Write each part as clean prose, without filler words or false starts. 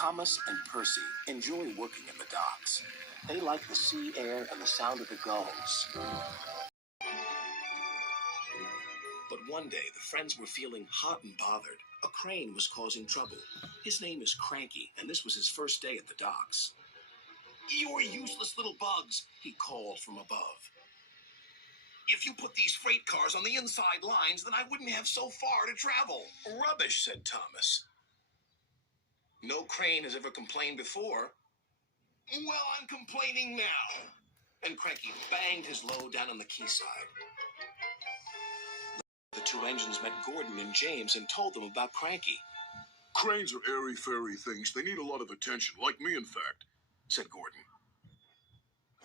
Thomas and Percy enjoy working in the docks. They like the sea air and the sound of the gulls. But one day, the friends were feeling hot and bothered. A crane was causing trouble. His name is Cranky, and this was his first day at the docks. "You're useless little bugs," he called from above. "If you put these freight cars on the inside lines, then I wouldn't have so far to travel." "Rubbish," said Thomas. "No crane has ever complained before." "Well, I'm complaining now." And Cranky banged his load down on the quayside. The two engines met Gordon and James and told them about Cranky. "Cranes are airy-fairy things. They need a lot of attention, like me, in fact," said Gordon.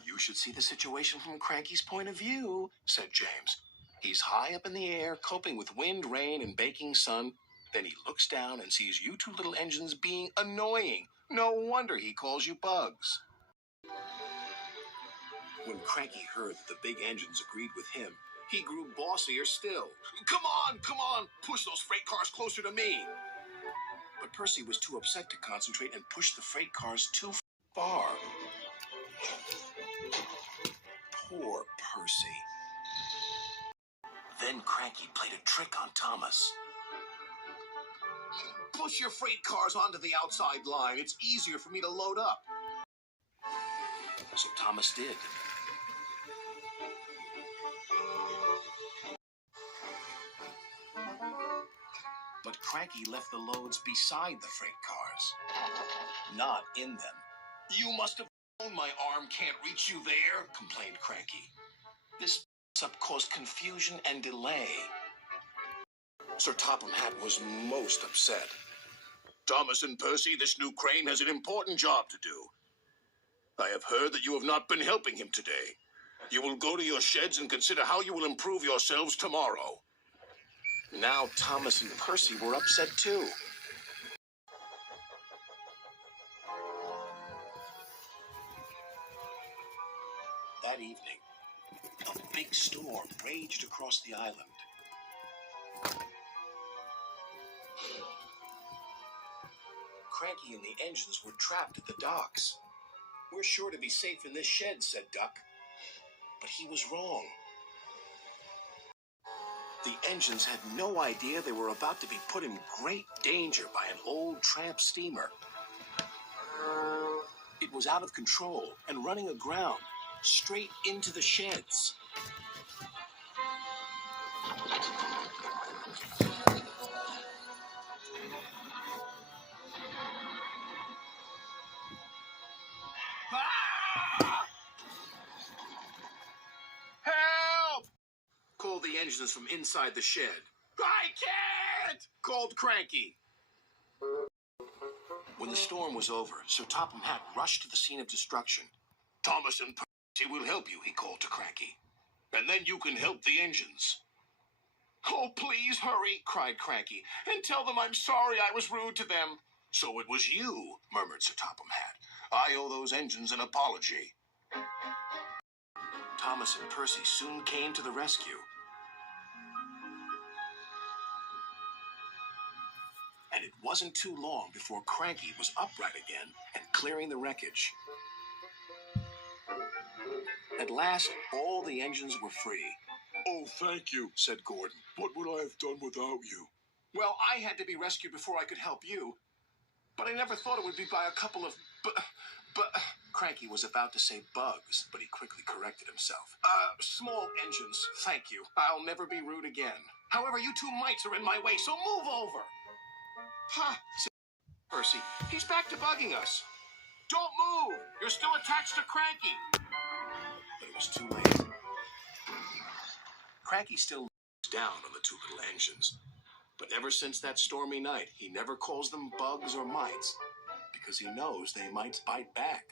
"You should see the situation from Cranky's point of view," said James. "He's high up in the air, coping with wind, rain, and baking sun. Then he looks down and sees you two little engines being annoying. No wonder he calls you bugs." When Cranky heard that the big engines agreed with him, he grew bossier still. Come on, push those freight cars closer to me." But Percy was too upset to concentrate and pushed the freight cars too far. Poor Percy. Then Cranky played a trick on Thomas. "Push your freight cars onto the outside line. It's easier for me to load up." So Thomas did. But Cranky left the loads beside the freight cars, not in them. "You must have known my arm can't reach you there," complained Cranky. This mix-up caused confusion and delay. Sir Topham Hatt was most upset. "Thomas and Percy, this new crane has an important job to do. I have heard that you have not been helping him today. You will go to your sheds and consider how you will improve yourselves tomorrow." Now Thomas and Percy were upset too. That evening, a big storm raged across the island. Cranky and the engines were trapped at the docks. "We're sure to be safe in this shed," said Duck. But he was wrong. The engines had no idea they were about to be put in great danger by an old tramp steamer. It was out of control and running aground, straight into the sheds. "Help!" called the engines from inside the shed. "I can't!" called Cranky. When the storm was over, Sir Topham Hatt rushed to the scene of destruction. "Thomas and Percy will help you," he called to Cranky. "And then you can help the engines." "Oh, please hurry," cried Cranky, "and tell them I'm sorry I was rude to them." "So it was you," murmured Sir Topham Hatt. "I owe those engines an apology." Thomas and Percy soon came to the rescue. And it wasn't too long before Cranky was upright again and clearing the wreckage. At last, all the engines were free. "Oh, thank you," said Gordon. "What would I have done without you?" "Well, I had to be rescued before I could help you. But I never thought it would be by a couple of Cranky was about to say bugs, but he quickly corrected himself. "Small engines, thank you. I'll never be rude again. However, you two mites are in my way, so move over." "Ha!" said Percy. "He's back to bugging us." "Don't move! You're still attached to Cranky." But it was too late. Cranky still looks down on the two little engines. But ever since that stormy night, he never calls them bugs or mites, because he knows they might bite back.